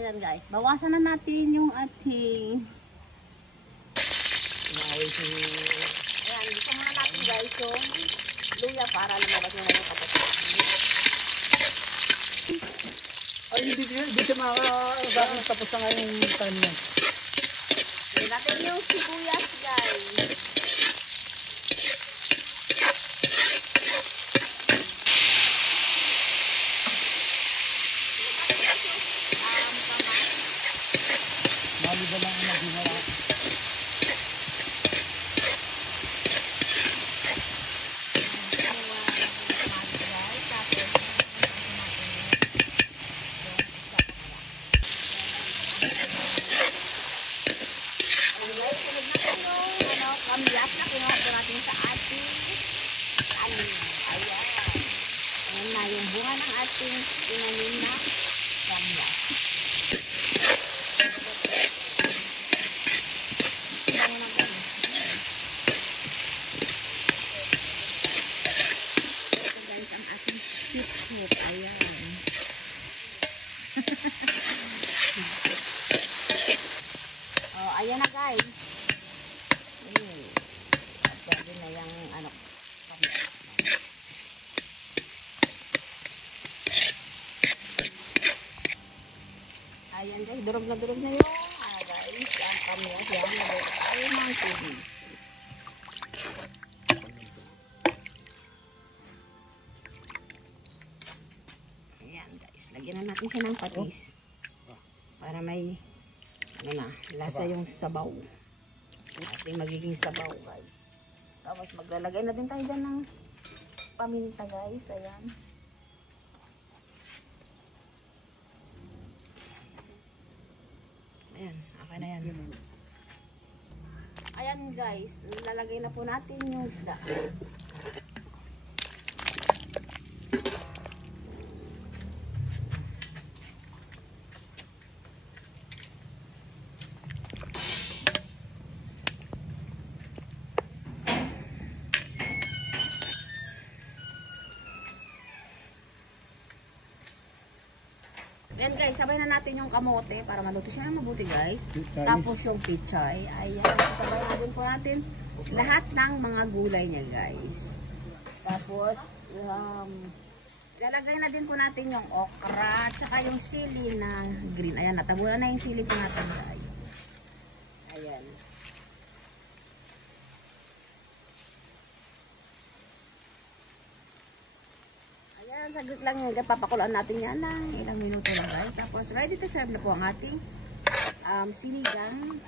Ayan guys, bawasan na natin yung ating ayan, gusto muna natin guys yung luya para lumabas yung mga kapatid. Ay, hindi siya makakatapos na nga yung time niya. Ayan natin yung sibuyas guys. Mali ba lang ang nagdinala? Kamyas na kinuha po natin sa ating anin. Ayan. Ayan na yung bunga ng ating inanin na kamyas. Ito guys ang ating hip-hip. Ayan. Oh, ayan na guys. Pwede na yung ano, ayan guys, durog na yung guys, ang kamyas yan, ay ng tubig. Ayan guys, lagyan na natin siya ng patis para may ano na, lasa yung sabaw. Ating magiging sabaw guys. Tapos maglalagay na din tayo dyan ng paminta guys. Ayan. Ayan. Okay na yan. Ayan guys. Lalagay na po natin yung isda. Ayan guys, sabay na natin yung kamote para maluto siya ng mabuti guys. Tapos yung pichay. Ayan, sabay na din po natin lahat ng mga gulay niya guys. Tapos, lalagay na din po natin yung okra, tsaka yung sili ng green. Ayan, natabunan na yung sili po natin guys. Ayan. Ayan, saglit lang yung papakulaan natin yan ng ilang minuto lang guys. Tapos ready to serve na po ang ating sinigang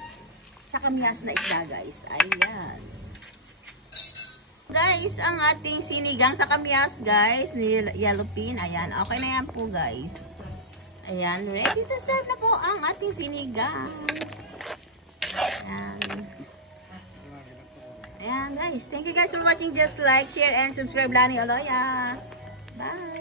sa kamyas na isda guys. Ayan. Guys, ang ating sinigang sa kamyas guys, ni yellow pin. Ayan, okay na yan po guys. Ayan, ready to serve na po ang ating sinigang. Ayan. Ayan guys, thank you guys for watching. Just like, share, and subscribe. Lani Aloya. Bye!